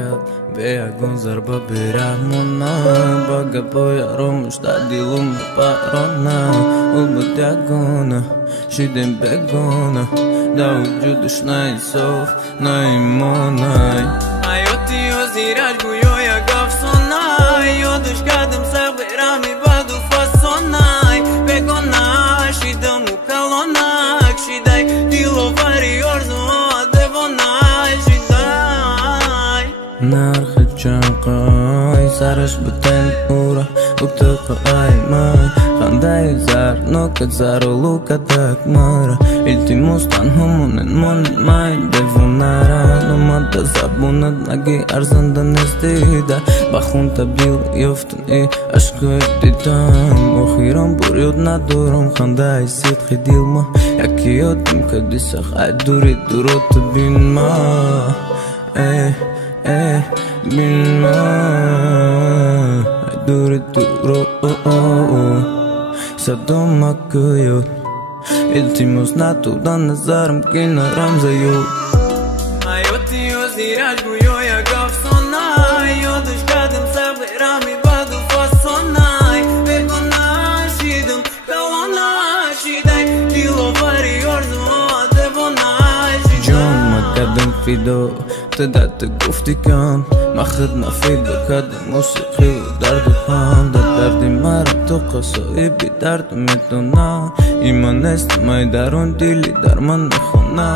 Cat beagon zarba beramona Baga boya romush tadilum parona Ulbu diagona Shidem begona Da ujudu shnai sof naimonai Ayoti oziraj gujoja gavsonai Jodush kadem sag berami badu fasonai Begona shidem u kalonak Shidaj dilo vari orzo devonai Shidaj Narkhe chanqai Sarash buten ura Utuqa aymai Khanday zar nokat zaro luka tak mara Iltimus tanhumunen monen mai devonara Nomada zabunad nagi arzanda nezdida Bakhunta bil yoftun I ashkoi didan Ukhiram buryod naduram Khanday sidqi dilma Yaki yodim kadisakh ay duri durot binma Binma Ay duri durot Sadom akıyot İltimus natudan nazarım kinaram zayut Ayoti oziraj gujoja gavsonai Jodush kadem sag berami badu fasonai Begona shidem kalona Shidaj dilo vari orzo devonai John ma kadem fido Teda te gufti kan Ma khedna fido kadem musiqi dardu ham Da dardi mara toqaso ibi dardu mitona Iman est mai daron dili darman nekhona